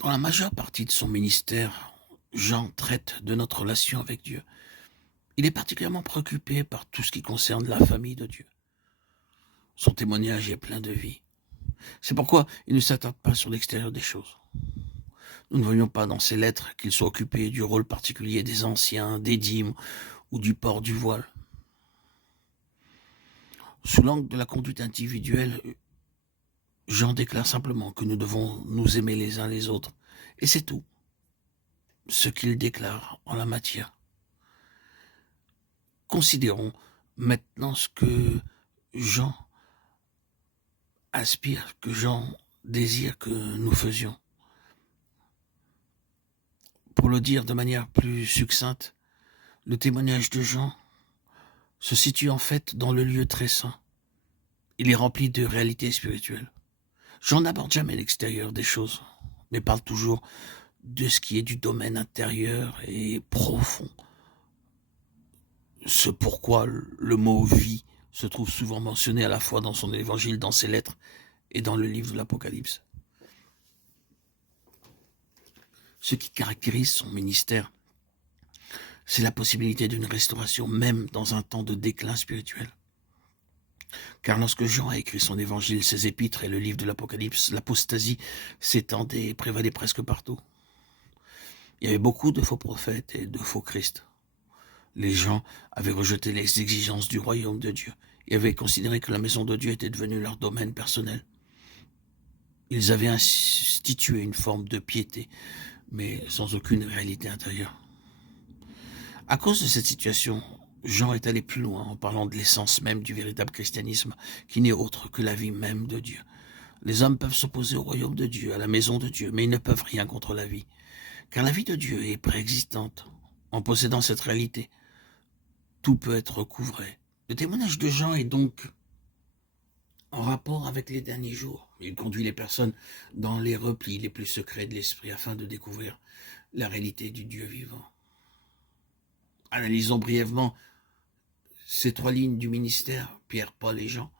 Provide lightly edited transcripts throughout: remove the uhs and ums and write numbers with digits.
Dans la majeure partie de son ministère, Jean traite de notre relation avec Dieu. Il est particulièrement préoccupé par tout ce qui concerne la famille de Dieu. Son témoignage est plein de vie. C'est pourquoi il ne s'attarde pas sur l'extérieur des choses. Nous ne voyons pas dans ses lettres qu'il soit occupé du rôle particulier des anciens, des dîmes ou du port du voile. Sous l'angle de la conduite individuelle, Jean déclare simplement que nous devons nous aimer les uns les autres. Et c'est tout ce qu'il déclare en la matière. Considérons maintenant ce que Jean aspire, que Jean désire que nous faisions. Pour le dire de manière plus succincte, le témoignage de Jean se situe en fait dans le lieu très saint. Il est rempli de réalités spirituelles. Jean n'aborde jamais l'extérieur des choses, mais parle toujours de ce qui est du domaine intérieur et profond. Ce pourquoi le mot vie se trouve souvent mentionné à la fois dans son évangile, dans ses lettres et dans le livre de l'Apocalypse. Ce qui caractérise son ministère, c'est la possibilité d'une restauration, même dans un temps de déclin spirituel. Car lorsque Jean a écrit son évangile, ses épîtres et le livre de l'Apocalypse, l'apostasie s'étendait et prévalait presque partout. Il y avait beaucoup de faux prophètes et de faux Christ. Les gens avaient rejeté les exigences du royaume de Dieu et avaient considéré que la maison de Dieu était devenue leur domaine personnel. Ils avaient institué une forme de piété, mais sans aucune réalité intérieure. À cause de cette situation, Jean est allé plus loin en parlant de l'essence même du véritable christianisme, qui n'est autre que la vie même de Dieu. Les hommes peuvent s'opposer au royaume de Dieu, à la maison de Dieu, mais ils ne peuvent rien contre la vie, car la vie de Dieu est préexistante. En possédant cette réalité, tout peut être recouvré. Le témoignage de Jean est donc en rapport avec les derniers jours. Il conduit les personnes dans les replis les plus secrets de l'esprit afin de découvrir la réalité du Dieu vivant. Analysons brièvement ces trois lignes du ministère, Pierre, Paul et Jean.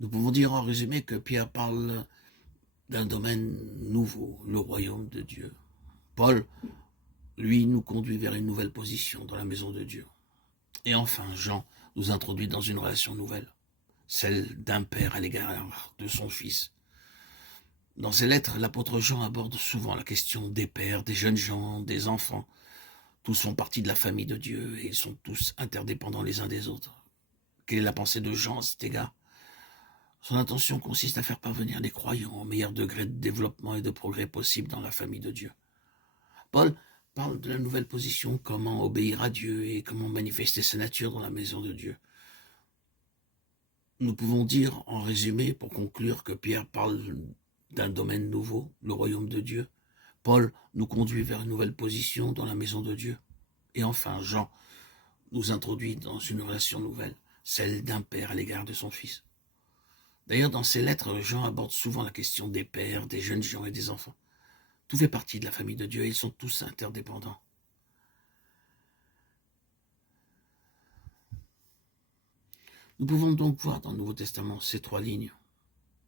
Nous pouvons dire en résumé que Pierre parle d'un domaine nouveau, le royaume de Dieu. Paul, lui, nous conduit vers une nouvelle position dans la maison de Dieu. Et enfin, Jean nous introduit dans une relation nouvelle, celle d'un père à l'égard de son fils. Dans ses lettres, l'apôtre Jean aborde souvent la question des pères, des jeunes gens, des enfants. Tous font partie de la famille de Dieu et ils sont tous interdépendants les uns des autres. Quelle est la pensée de Jean à cet égard? Son intention consiste à faire parvenir les croyants au meilleur degré de développement et de progrès possible dans la famille de Dieu. Paul parle de la nouvelle position, comment obéir à Dieu et comment manifester sa nature dans la maison de Dieu. Nous pouvons dire en résumé, pour conclure, que Pierre parle d'un domaine nouveau, le royaume de Dieu. Paul nous conduit vers une nouvelle position dans la maison de Dieu. Et enfin, Jean nous introduit dans une relation nouvelle, celle d'un père à l'égard de son fils. D'ailleurs, dans ses lettres, Jean aborde souvent la question des pères, des jeunes gens et des enfants. Tout fait partie de la famille de Dieu et ils sont tous interdépendants. Nous pouvons donc voir dans le Nouveau Testament ces trois lignes,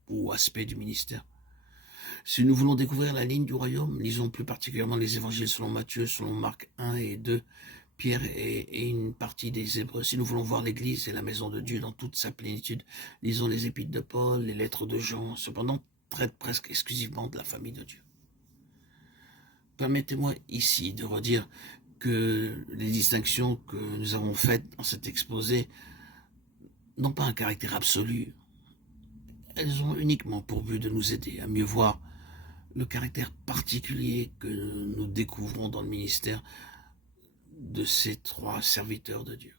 ou aspects du ministère. Si nous voulons découvrir la ligne du royaume, lisons plus particulièrement les évangiles selon Matthieu, selon Marc 1 et 2, Pierre et une partie des Hébreux. Si nous voulons voir l'Église et la maison de Dieu dans toute sa plénitude, lisons les épîtres de Paul, les lettres de Jean, cependant traitent presque exclusivement de la famille de Dieu. Permettez-moi ici de redire que les distinctions que nous avons faites dans cet exposé n'ont pas un caractère absolu. Elles ont uniquement pour but de nous aider à mieux voir le caractère particulier que nous découvrons dans le ministère de ces trois serviteurs de Dieu.